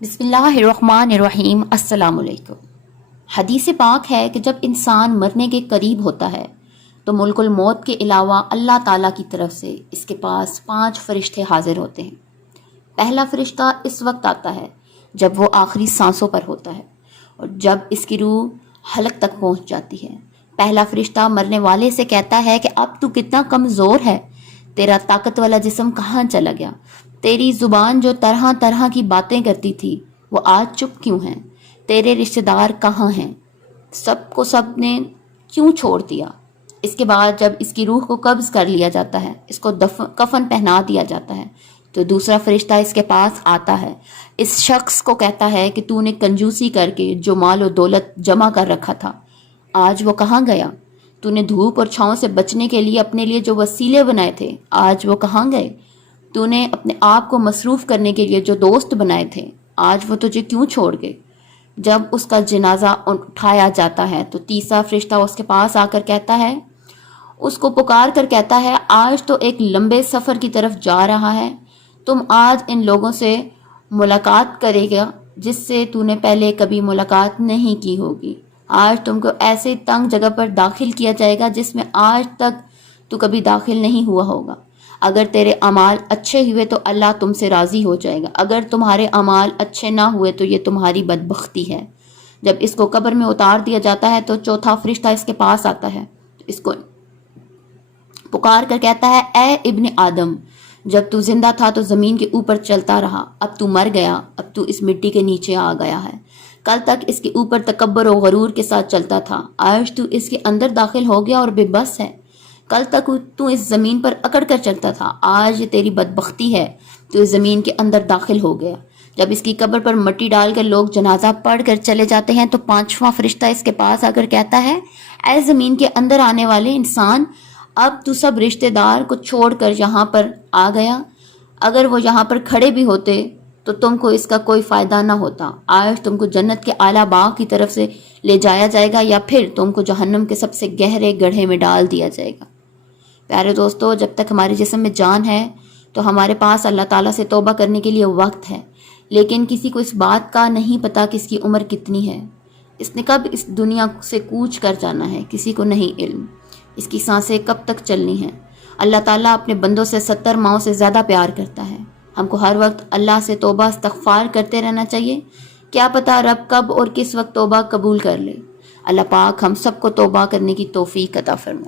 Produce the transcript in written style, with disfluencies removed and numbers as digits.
बिस्मिल्लाहिर्रहमानिर्रहीम। अस्सलाम वालेकुम। हदीस पाक है कि जब इंसान मरने के करीब होता है तो मुल्कुल मौत के अलावा अल्लाह ताला की तरफ से इसके पास 5 फरिश्ते हाजिर होते हैं। पहला फरिश्ता इस वक्त आता है जब वो आखिरी सांसों पर होता है और जब इसकी रूह हलक तक पहुंच जाती है। पहला फरिश्ता मरने वाले से कहता है कि अब तू कितना कमज़ोर है, तेरा ताकत वाला जिस्म कहाँ चला गया, तेरी ज़ुबान जो तरह तरह की बातें करती थी वो आज चुप क्यों हैं, तेरे रिश्तेदार कहाँ हैं, सबको सब ने क्यों छोड़ दिया। इसके बाद जब इसकी रूह को कब्ज़ कर लिया जाता है, इसको कफन पहना दिया जाता है, तो दूसरा फरिश्ता इसके पास आता है। इस शख्स को कहता है कि तूने कंजूसी करके जो माल और दौलत जमा कर रखा था आज वो कहाँ गया, तूने धूप और छाँव से बचने के लिए अपने लिए जो वसीले बनाए थे आज वो कहाँ गए, तूने अपने आप को मसरूफ़ करने के लिए जो दोस्त बनाए थे आज वो तुझे क्यों छोड़ गए। जब उसका जनाजा उठाया जाता है तो तीसरा फरिश्ता उसके पास आकर कहता है, उसको पुकार कर कहता है, आज तो एक लंबे सफ़र की तरफ जा रहा है, तुम आज इन लोगों से मुलाकात करेगा जिससे तूने पहले कभी मुलाकात नहीं की होगी। आज तुमको ऐसे तंग जगह पर दाखिल किया जाएगा जिसमें आज तक तू कभी दाखिल नहीं हुआ होगा। अगर तेरे अमाल अच्छे हुए तो अल्लाह तुमसे राज़ी हो जाएगा, अगर तुम्हारे अमाल अच्छे ना हुए तो ये तुम्हारी बदबख्ती है। जब इसको कब्र में उतार दिया जाता है तो चौथा फरिश्ता इसके पास आता है, इसको पुकार कर कहता है, ए इब्ने आदम, जब तू जिंदा था तो ज़मीन के ऊपर चलता रहा, अब तू मर गया, अब तू इस मिट्टी के नीचे आ गया है। कल तक इसके ऊपर तकब्बर और गरूर के साथ चलता था, आज तू इसके अंदर दाखिल हो गया और बेबस है। कल तक तू इस ज़मीन पर अकड़ कर चलता था, आज ये तेरी बदबख्ती है, तू इस ज़मीन के अंदर दाखिल हो गया। जब इसकी कब्र पर मिट्टी डालकर लोग जनाजा पढ़ कर चले जाते हैं तो पांचवा फरिश्ता इसके पास आकर कहता है, ऐ ज़मीन के अंदर आने वाले इंसान, अब तू सब रिश्तेदार को छोड़कर यहाँ पर आ गया, अगर वो यहाँ पर खड़े भी होते तो तुमको इसका कोई फ़ायदा ना होता। आज तुमको जन्नत के आला बाग की तरफ से ले जाया जाएगा या फिर तुमको जहन्नम के सबसे गहरे गड्ढे में डाल दिया जाएगा। प्यारे दोस्तों, जब तक हमारे जिस्म में जान है तो हमारे पास अल्लाह ताला से तौबा करने के लिए वक्त है, लेकिन किसी को इस बात का नहीं पता कि इसकी उम्र कितनी है, इसने कब इस दुनिया से कूच कर जाना है, किसी को नहीं इल्म, इसकी सांसें कब तक चलनी हैं। अल्लाह ताला अपने बंदों से 70 माओं से ज़्यादा प्यार करता है। हमको हर वक्त अल्लाह से तौबा इस्तग़फ़ार करते रहना चाहिए, क्या पता रब कब और किस वक्त तौबा कबूल कर ले। अल्लाह पाक हम सबको तौबा करने की तौफीक अता फरमाए।